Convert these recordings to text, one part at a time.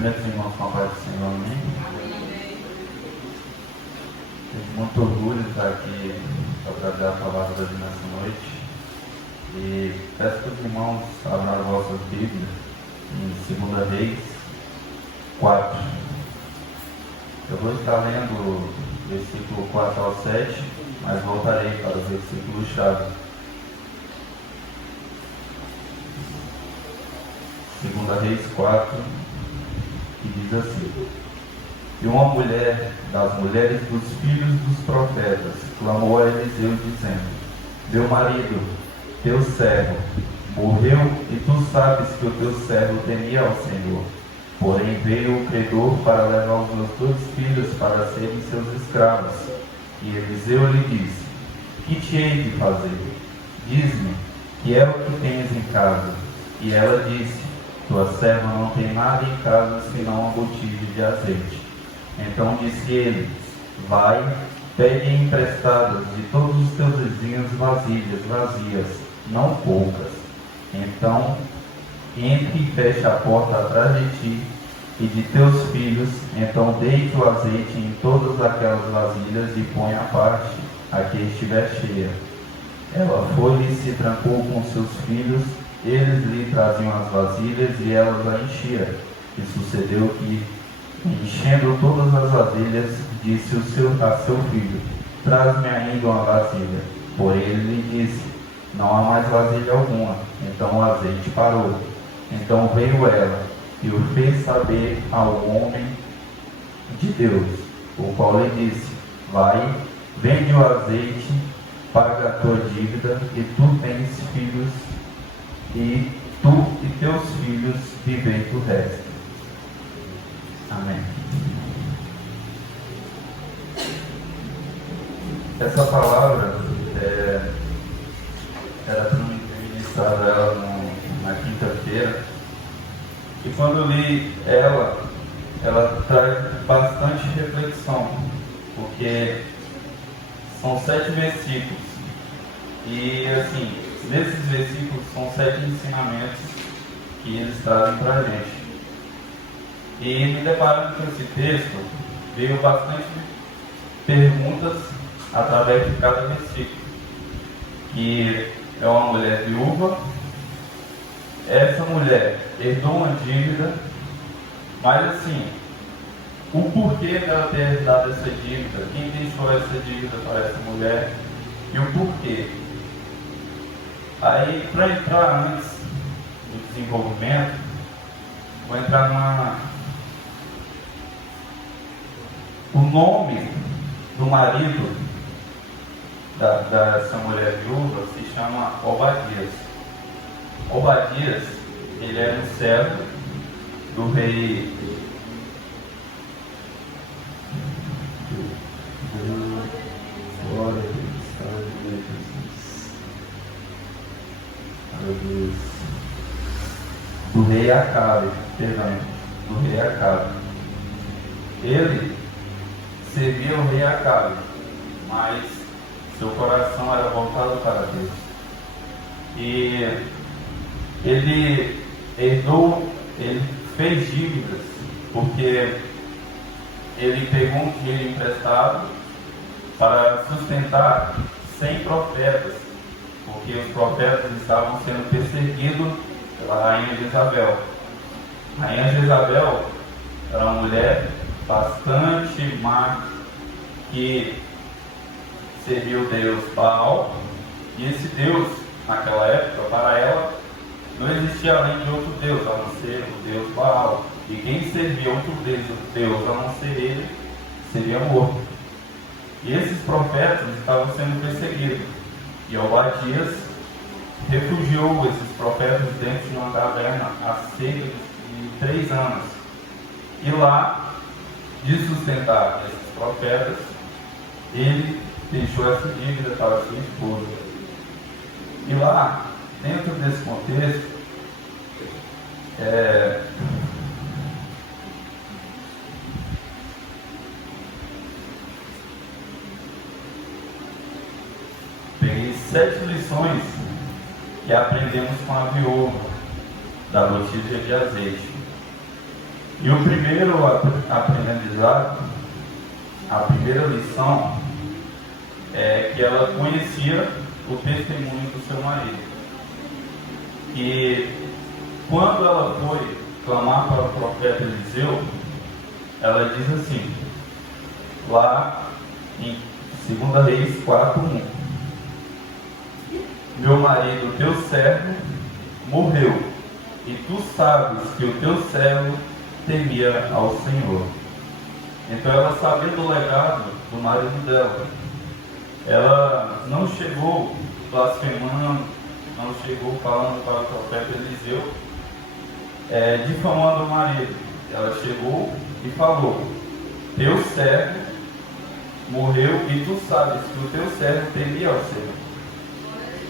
Cumprimentos os irmãos com a paz do Senhor, amém? Tenho muito orgulho de estar aqui para trazer a palavra de Deus nessa noite. E peço que os irmãos abram as vossas Bíblias em 2 Reis 4. Eu vou estar lendo o versículo 4 ao 7, mas voltarei para o versículo chave. 2 Reis 4, que diz assim: E uma mulher das mulheres dos filhos dos profetas clamou a Eliseu, dizendo: Meu marido, teu servo, morreu, e tu sabes que o teu servo temia ao Senhor. Porém veio o credor para levar os meus 2 filhos para serem seus escravos. E Eliseu lhe disse: Que te hei de fazer? Diz-me, que é o que tens em casa? E ela disse: Tua serva não tem nada em casa senão uma botija de azeite. Então disse ele: Vai, pegue emprestadas de todos os teus vizinhos vasilhas vazias, não poucas. Então entre e feche a porta atrás de ti e de teus filhos. Então deite o azeite em todas aquelas vasilhas e põe à parte a que estiver cheia. Ela foi e se trancou com seus filhos. Eles lhe traziam as vasilhas e ela as enchia. E sucedeu que, enchendo todas as vasilhas, disse a seu filho: Traz-me ainda uma vasilha. Porém ele lhe disse: Não há mais vasilha alguma. Então o azeite parou. Então veio ela e o fez saber ao homem de Deus, o qual lhe disse: Vai, vende o azeite, paga a tua dívida, e tu tens filhos, e tu e teus filhos vivei do resto. Amém. Essa palavra era para mim ter ministrado ela na quinta-feira, e quando eu li ela traz bastante reflexão, porque são 7 versículos, e assim, nesses versículos são 7 ensinamentos que eles trazem para a gente. E me deparando com esse texto, veio bastante perguntas através de cada versículo. Que é uma mulher viúva, essa mulher herdou uma dívida, mas assim, o porquê dela ter herdado essa dívida, quem deixou essa dívida para essa mulher e o porquê. Aí, para entrar antes do desenvolvimento, vou entrar o nome do marido dessa mulher viúva se chama Obadias. Obadias, ele era um servo do rei do rei Acabe, do rei Acabe. Ele servia o rei Acabe, mas seu coração era voltado para Deus. E ele fez dívidas, porque ele pegou um dinheiro emprestado para sustentar 100 profetas, porque os profetas estavam sendo perseguidos pela rainha Jezabel. A rainha Jezabel era uma mulher bastante má, que servia o Deus Baal, e esse Deus, naquela época, para ela, não existia além de outro Deus, a não ser o Deus Baal. E quem servia outro Deus, a não ser ele, seria morto. E esses profetas estavam sendo perseguidos. E Obadias refugiou esses profetas dentro de uma caverna há cerca de 3 anos. E lá, de sustentar esses profetas, ele deixou essa dívida para sua esposa. E lá, dentro desse contexto, peguei 7 lições que aprendemos com a viúva da botija de azeite. E o primeiro aprendizado, a primeira lição, é que ela conhecia o testemunho do seu marido. E quando ela foi clamar para o profeta Eliseu, ela diz assim, lá em 2 Reis 4:1: meu marido, teu servo, morreu, e tu sabes que o teu servo temia ao Senhor. Então ela sabia do legado do marido dela. Ela não chegou blasfemando, não chegou falando para o profeta Eliseu, difamando o marido. Ela chegou e falou: teu servo morreu e tu sabes que o teu servo temia ao Senhor.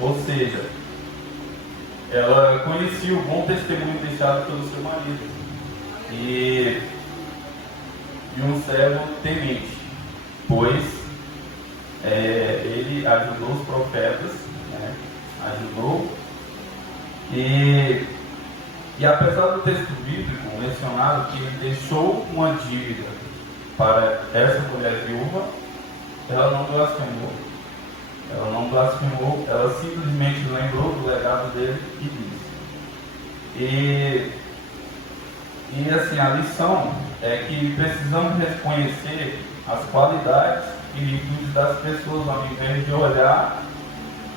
Ou seja, ela conhecia o bom testemunho deixado pelo seu marido e um servo temente, pois ele ajudou os profetas, né? Ajudou, e apesar do texto bíblico mencionado que ele deixou uma dívida para essa mulher viúva, ela não blasfemou. Ela simplesmente lembrou do legado dele e disse. E assim, a lição é que precisamos reconhecer as qualidades e virtudes das pessoas ao invés de olhar,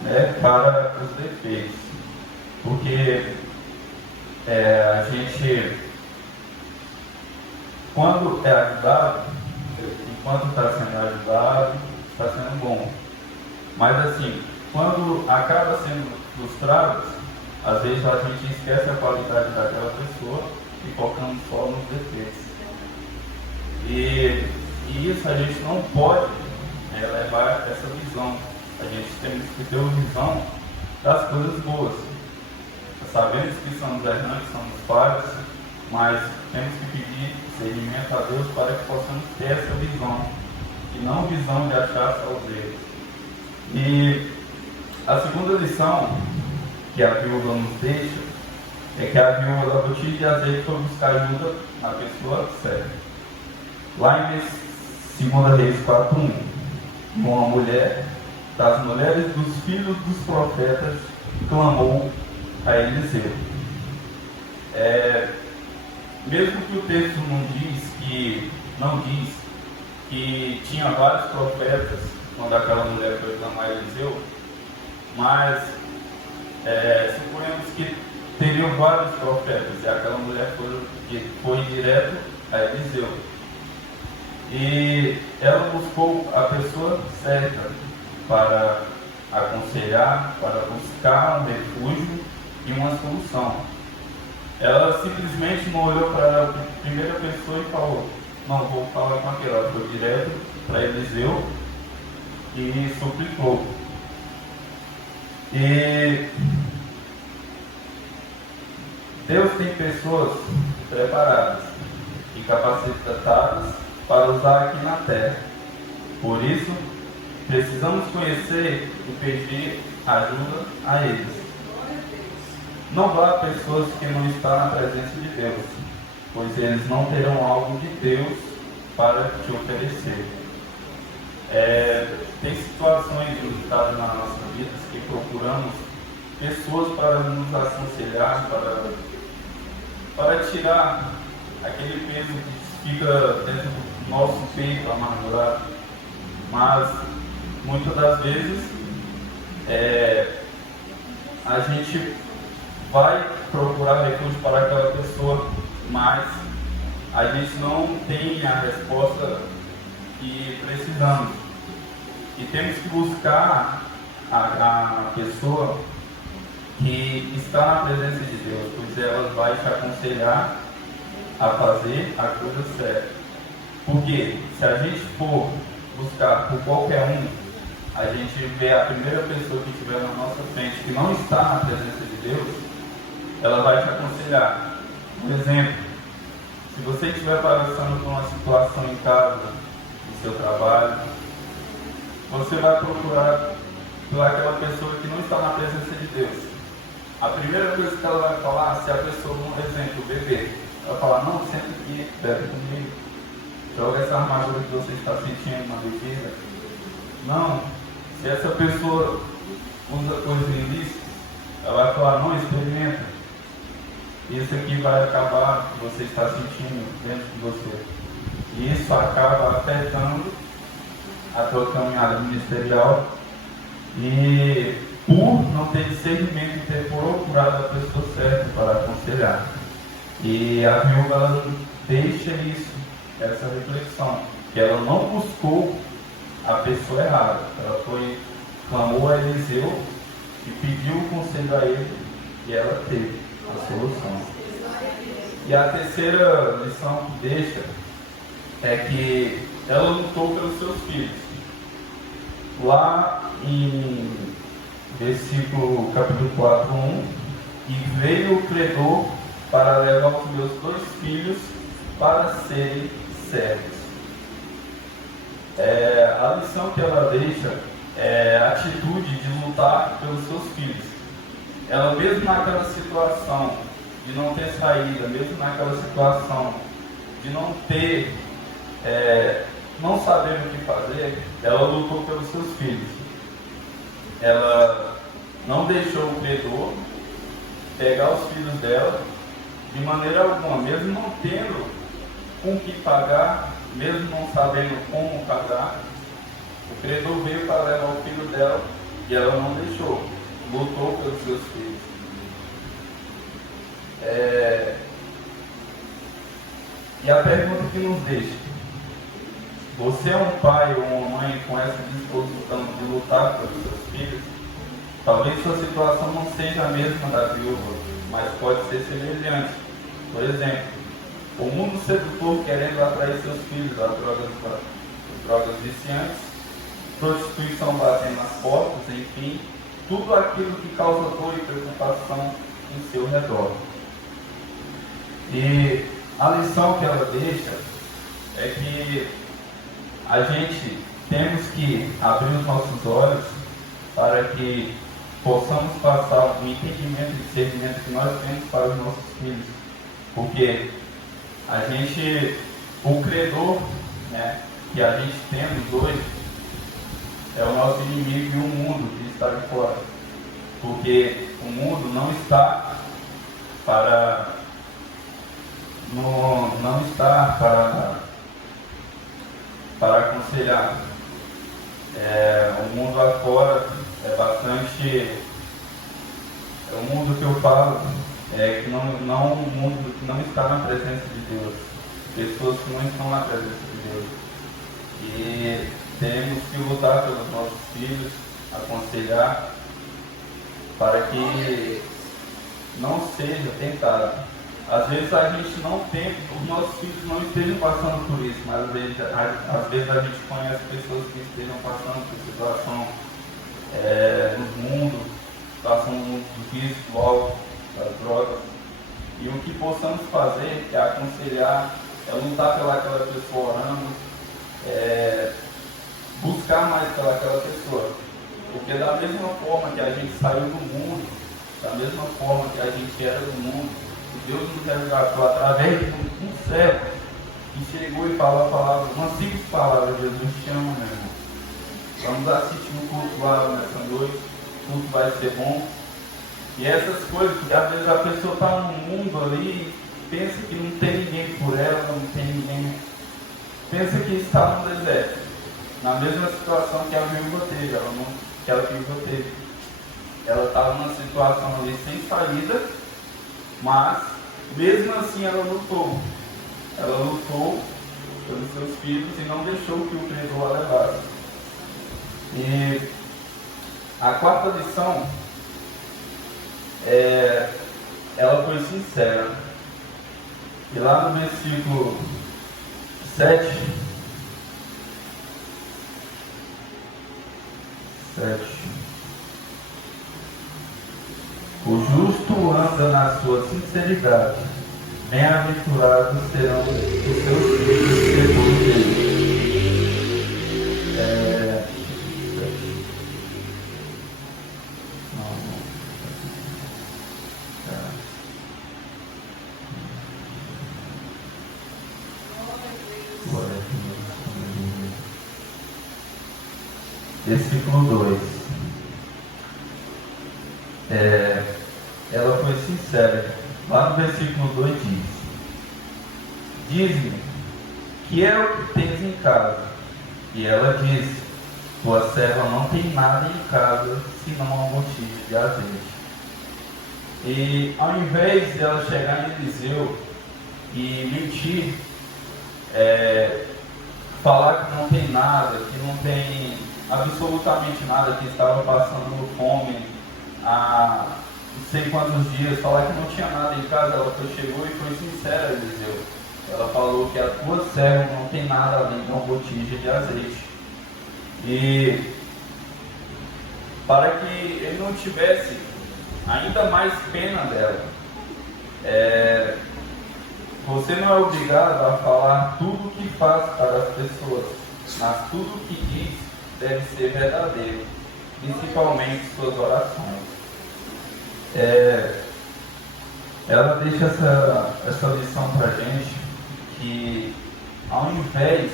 né, para os defeitos. Porque a gente, quando é ajudado, enquanto está sendo ajudado, está sendo bom. Mas assim, quando acaba sendo frustrado, às vezes a gente esquece a qualidade daquela pessoa e focamos só nos defeitos. E isso a gente não pode levar essa visão. A gente tem que ter uma visão das coisas boas. Sabemos que somos errantes, somos falhos, mas temos que pedir seguimento a Deus para que possamos ter essa visão, e não visão de achar só os erros. E a segunda lição que a viúva nos deixa é que a viúva da botija de azeite foi buscar ajuda na pessoa certa. Lá em 2 Reis 4:1, uma mulher das mulheres dos filhos dos profetas clamou a Eliseu. Mesmo que o texto não diz que tinha vários profetas quando aquela mulher foi clamar a Eliseu, mas suponhamos que teriam vários profetas e aquela mulher foi direto a Eliseu. E ela buscou a pessoa certa para aconselhar, para buscar um refúgio e uma solução. Ela simplesmente não olhou para a primeira pessoa e falou: não vou falar com aquela. Ela foi direto para Eliseu e suplicou. E Deus tem pessoas preparadas e capacitadas para usar aqui na terra. Por isso, precisamos conhecer e pedir ajuda a eles. Não vá a pessoas que não estão na presença de Deus, pois eles não terão algo de Deus para te oferecer. Tem situações limitadas na nossa vida que procuramos pessoas para nos aconselhar, para tirar aquele peso que fica dentro do nosso peito amargurado. Mas muitas das vezes a gente vai procurar refúgio para aquela pessoa, mas a gente não tem a resposta que precisamos. E temos que buscar a pessoa que está na presença de Deus, pois ela vai te aconselhar a fazer a coisa certa. Porque se a gente for buscar por qualquer um, a gente vê a primeira pessoa que estiver na nossa frente que não está na presença de Deus, ela vai te aconselhar. Por exemplo, se você estiver passando por uma situação em casa, no seu trabalho, você vai procurar por aquela pessoa que não está na presença de Deus. A primeira coisa que ela vai falar, se a pessoa, por exemplo, beber, Ela fala, não, senta aqui, bebe comigo. Joga essa armadura que você está sentindo na bebida. Não, se essa pessoa usa coisas ilícitas, ela vai falar, não, experimenta. Isso aqui vai acabar o que você está sentindo dentro de você. E isso acaba afetando a tua caminhada ministerial. E por não ter discernimento e ter procurado a pessoa certa para aconselhar. E a viúva ela deixa isso, essa reflexão, que ela não buscou a pessoa errada. Ela clamou a Eliseu e pediu o conselho a ele, e ela teve a solução. E a terceira lição que deixa é que ela lutou pelos seus filhos. Lá em versículo capítulo 4:1, e veio o credor para levar os meus 2 filhos para serem servos. A lição que ela deixa é a atitude de lutar pelos seus filhos. Ela mesmo naquela situação de não ter saída, mesmo naquela situação de não ter, não saber o que fazer, ela lutou pelos seus filhos. Ela não deixou o credor pegar os filhos dela de maneira alguma, mesmo não tendo com que pagar, mesmo não sabendo como pagar. O credor veio para levar o filho dela e ela não deixou, lutou pelos seus filhos. E a pergunta que nos deixa: você é um pai ou uma mãe com essa disposição de lutar pelos seus filhos? Talvez sua situação não seja a mesma da viúva, mas pode ser semelhante. Por exemplo, o mundo sedutor querendo atrair seus filhos a drogas viciantes, prostituição batendo nas portas, enfim, tudo aquilo que causa dor e preocupação em seu redor. E a lição que ela deixa é que a gente temos que abrir os nossos olhos para que possamos passar o entendimento e discernimento que nós temos para os nossos filhos. Porque o credor, né, que a gente temos hoje, é o nosso inimigo e o mundo que está de fora. Porque o mundo não está para aconselhar. O mundo lá fora é bastante. O mundo que eu falo é que não um mundo que não está na presença de Deus. Pessoas que não estão na presença de Deus. E temos que lutar pelos nossos filhos, aconselhar, para que não seja tentado. Às vezes a gente não tem, os nossos filhos não estejam passando por isso, mas às vezes a gente conhece pessoas que estejam passando por situação no mundo, situação do vício, do álcool, das drogas. E o que possamos fazer é aconselhar, é lutar pelaquela pessoa orando, buscar mais pelaquela pessoa. Porque da mesma forma que a gente saiu do mundo, da mesma forma que a gente era do mundo, Deus nos resgatou através de um servo que chegou e falou a palavra, uma simples palavra: Jesus te ama, meu irmão. Vamos assistir um culto lá nessa noite, o culto vai ser bom. E essas coisas, que às vezes a pessoa está no mundo ali, pensa que não tem ninguém por ela, não tem ninguém, pensa que está no deserto, na mesma situação que a viúva teve, ela estava numa situação ali sem saída, mas mesmo assim ela lutou pelos seus filhos e não deixou que o credor a levasse. E a quarta lição, ela foi sincera. E lá no versículo 7, o justo anda na sua sinceridade, bem-aventurados serão os seus filhos depois dele. versículo 2. Ela foi sincera. Lá no versículo 2 diz: diz-me, que é o que tens em casa? E ela disse: tua serva não tem nada em casa, senão uma botija de azeite. E ao invés de ela chegar em Eliseu e mentir, falar que não tem nada, que não tem absolutamente nada, que estava passando fome há não sei quantos dias, falar que não tinha nada em casa, ela chegou e foi sincera, Eliseu. Ela falou que a tua serva não tem nada além de uma botija de azeite. E para que ele não tivesse ainda mais pena dela, você não é obrigado a falar tudo o que faz para as pessoas, mas tudo o que diz deve ser verdadeiro, principalmente suas orações. Ela deixa essa lição para a gente, que ao invés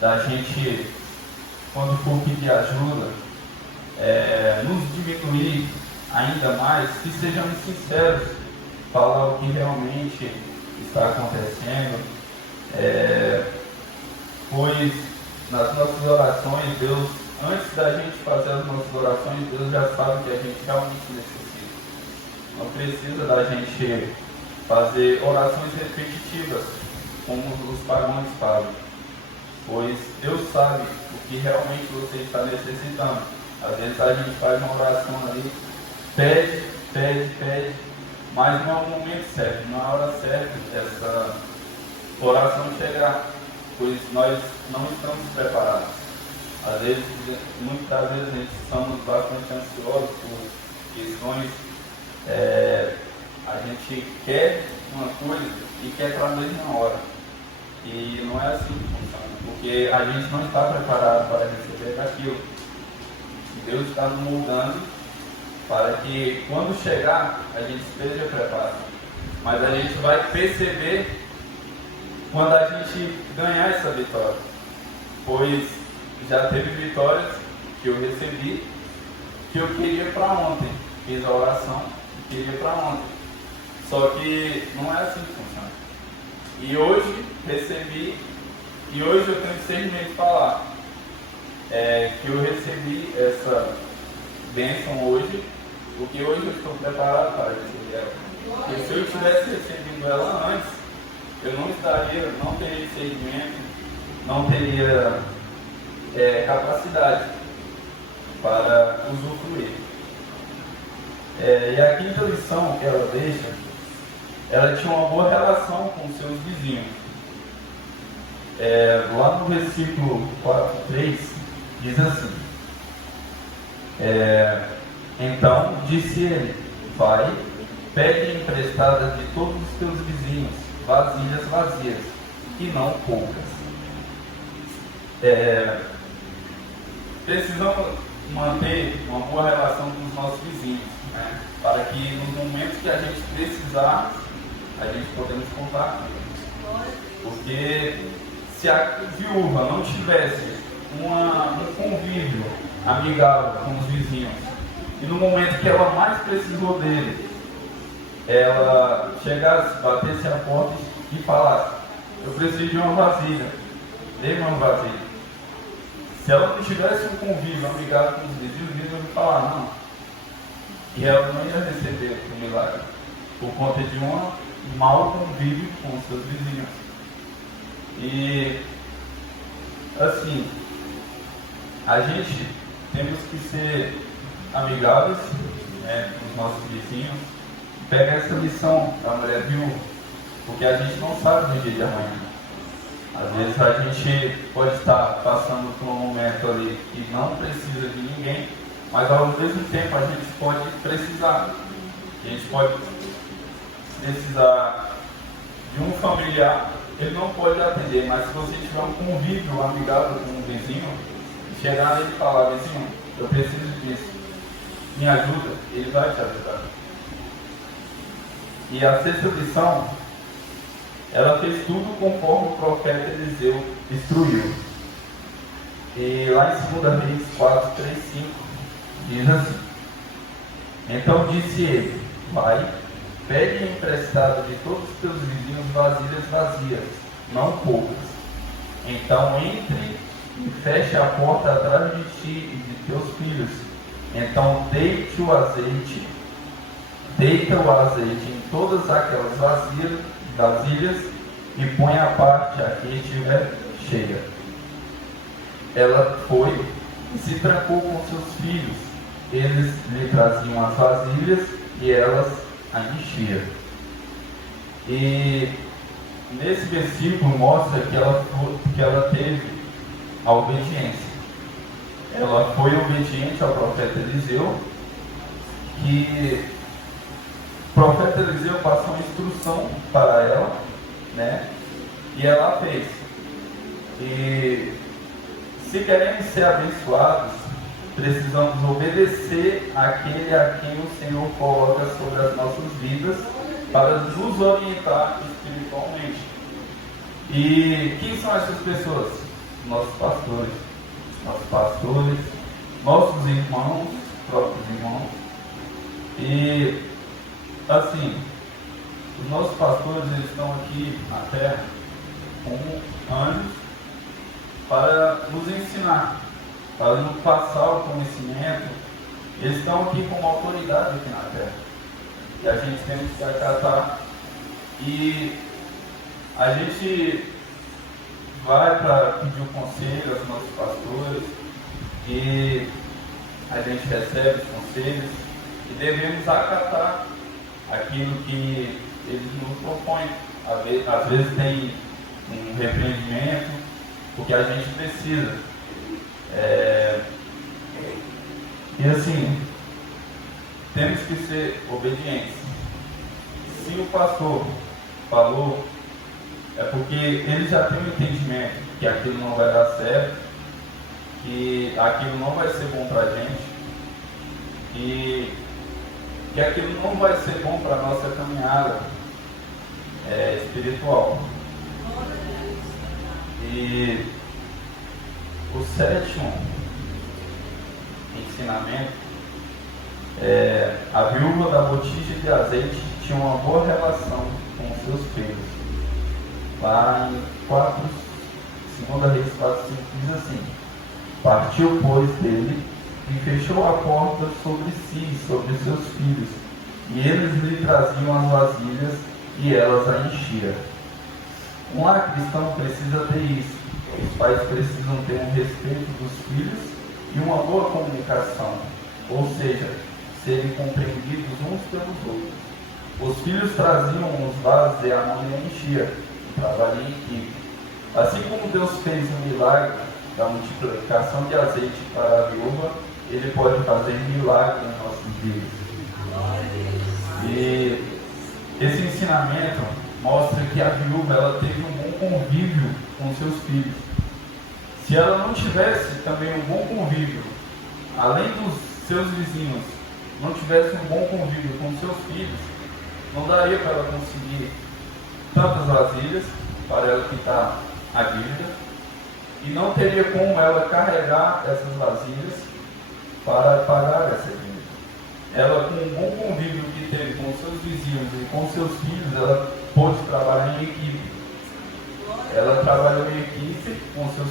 da gente, quando for pedir ajuda, nos diminuir ainda mais, que sejamos sinceros, falar o que realmente está acontecendo, pois nas nossas orações, Deus, antes da gente fazer as nossas orações, Deus já sabe o que a gente realmente necessita. Não precisa da gente fazer orações repetitivas, como os pagãos fazem, pois Deus sabe o que realmente você está necessitando. Às vezes a gente faz uma oração ali, pede, mas não é o momento certo, não é a hora certa dessa oração chegar, pois nós não estamos preparados. Às vezes, muitas vezes a gente estamos bastante ansiosos por questões, a gente quer uma coisa e quer para a mesma hora. E não é assim que funciona, porque a gente não está preparado para receber aquilo. Deus está nos moldando para que quando chegar a gente esteja preparado. Mas a gente vai perceber quando a gente ganhar essa vitória. Pois já teve vitórias que eu recebi que eu queria para ontem. Fiz a oração e queria para ontem. Só que não é assim que funciona. E hoje recebi, e hoje eu tenho discernimento de falar que eu recebi essa bênção hoje, porque hoje eu estou preparado para receber ela. Porque se eu tivesse recebido ela antes, eu não teria discernimento, não teria capacidade para usufruir. E a quinta lição que ela deixa, ela tinha uma boa relação com seus vizinhos. Lá no versículo 4:3 diz assim: então disse ele, vai, pede emprestadas de todos os teus vizinhos vasilhas vazias, e não poucas. Precisamos manter uma boa relação com os nossos vizinhos, né? Para que nos momentos que a gente precisar, a gente podemos contar. Porque se a viúva não tivesse um convívio amigável com os vizinhos, e no momento que ela mais precisou dele, ela chegasse, batesse a porta e falasse: eu preciso de uma vasilha, dê-me uma vasilha. Se ela não tivesse um convívio amigável com os vizinhos iam falar não. E ela não ia receber o milagre, por conta de um mau convívio com os seus vizinhos. E assim, a gente temos que ser amigáveis, né, com os nossos vizinhos. Pega essa lição da mulher viúva, porque a gente não sabe do dia de amanhã. Às vezes a gente pode estar passando por um momento ali que não precisa de ninguém, mas ao mesmo tempo a gente pode precisar. A gente pode precisar de um familiar, ele não pode atender, mas se você tiver um convívio amigável com um vizinho, chegar nele e falar: vizinho, eu preciso disso, me ajuda, ele vai te ajudar. E a sexta lição, ela fez tudo conforme o profeta Eliseu instruiu. E lá em 2 Reis 4, 3, 5, diz assim: Então disse ele: Vai, pegue emprestado de todos os teus vizinhos vasilhas vazias, não poucas. Então entre e feche a porta atrás de ti e de teus filhos. Então deita o azeite em todas aquelas vasilhas e põe a parte a que estiver cheia. Ela foi e se trancou com seus filhos. Eles lhe traziam as vasilhas e elas a enchiam. E nesse versículo mostra que ela teve a obediência. Ela foi obediente ao profeta Eliseu, que o profeta Eliseu passou uma instrução para ela, né? E ela fez. E se queremos ser abençoados, precisamos obedecer àquele a quem o Senhor coloca sobre as nossas vidas para nos orientar espiritualmente. E quem são essas pessoas? Nossos pastores, nossos irmãos, próprios irmãos. E assim, os nossos pastores, eles estão aqui na terra como anjos para nos ensinar, para nos passar o conhecimento. Eles estão aqui como autoridade aqui na terra. E a gente tem que acatar. E a gente vai para pedir o conselho aos nossos pastores e a gente recebe os conselhos e devemos acatar aquilo que eles nos propõem. Às vezes tem um repreendimento, porque a gente precisa. E assim, temos que ser obedientes. Se o pastor falou, é porque ele já tem um entendimento que aquilo não vai dar certo, que aquilo não vai ser bom para a gente, e que aquilo não vai ser bom para a nossa caminhada espiritual. E o sétimo ensinamento a viúva da botija de azeite tinha uma boa relação com seus filhos. Lá em 2 Reis 4, 5 diz assim: Partiu, pois, dele e fechou a porta sobre si e sobre seus filhos, e eles lhe traziam as vasilhas e elas a enchiam. Um lar cristão precisa ter isso. Os pais precisam ter um respeito dos filhos e uma boa comunicação, ou seja, serem compreendidos uns pelos outros. Os filhos traziam os vasos e a mãe a enchia, trabalho em equipe. Assim como Deus fez um milagre da multiplicação de azeite para a viúva, Ele pode fazer milagre em nossas vidas. E esse ensinamento mostra que a viúva ela teve um bom convívio com seus filhos. Se ela não tivesse também um bom convívio, além dos seus vizinhos, não tivesse um bom convívio com seus filhos, não daria para ela conseguir tantas vasilhas para ela quitar a dívida, e não teria como ela carregar essas vasilhas para pagar essa dívida. Ela, com um bom convívio que teve com seus vizinhos e com seus filhos, ela pôde trabalhar em equipe. Ela trabalhou em equipe com seus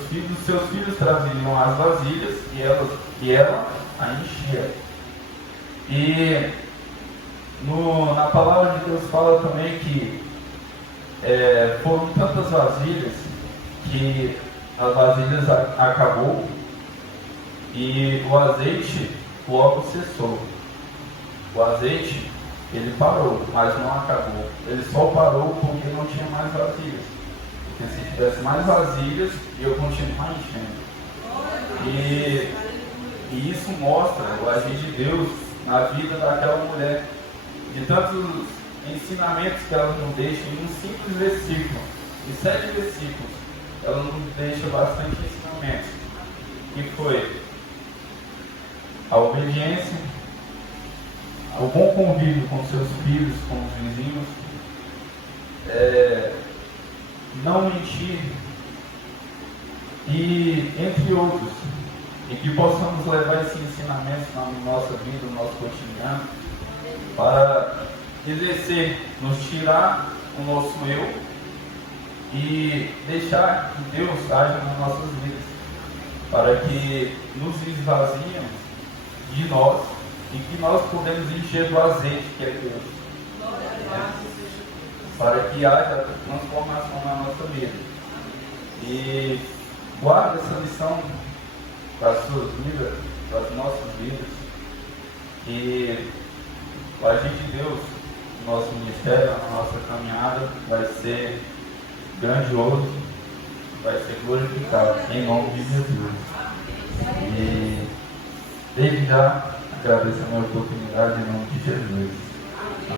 filhos traziam as vasilhas e ela a enchia. E na palavra de Deus fala também que foram tantas vasilhas que as vasilhas acabou e o azeite logo cessou. O azeite, ele parou, mas não acabou. Ele só parou porque não tinha mais vasilhas. Porque se tivesse mais vasilhas, eu continuar enchendo. E isso mostra o agir de Deus na vida daquela mulher. De tantos ensinamentos que ela nos deixa em um simples versículo, em 7 versículos, ela nos deixa bastante ensinamentos. Que foi a obediência, o bom convívio com seus filhos, com os vizinhos, não mentir, e entre outros, e que possamos levar esse ensinamento na nossa vida, no nosso cotidiano, para exercer, nos tirar o nosso eu e deixar que Deus haja nas nossas vidas, para que nos esvaziemos de nós e que nós podemos encher do azeite que é Deus, para que haja transformação na nossa vida. E guarda essa lição para as suas vidas, para as nossas vidas, e o agir de Deus no nosso ministério, na nossa caminhada, vai ser grandioso, vai ser glorificado, em nome de Jesus. E desde já agradeço a minha oportunidade em nome de Jesus.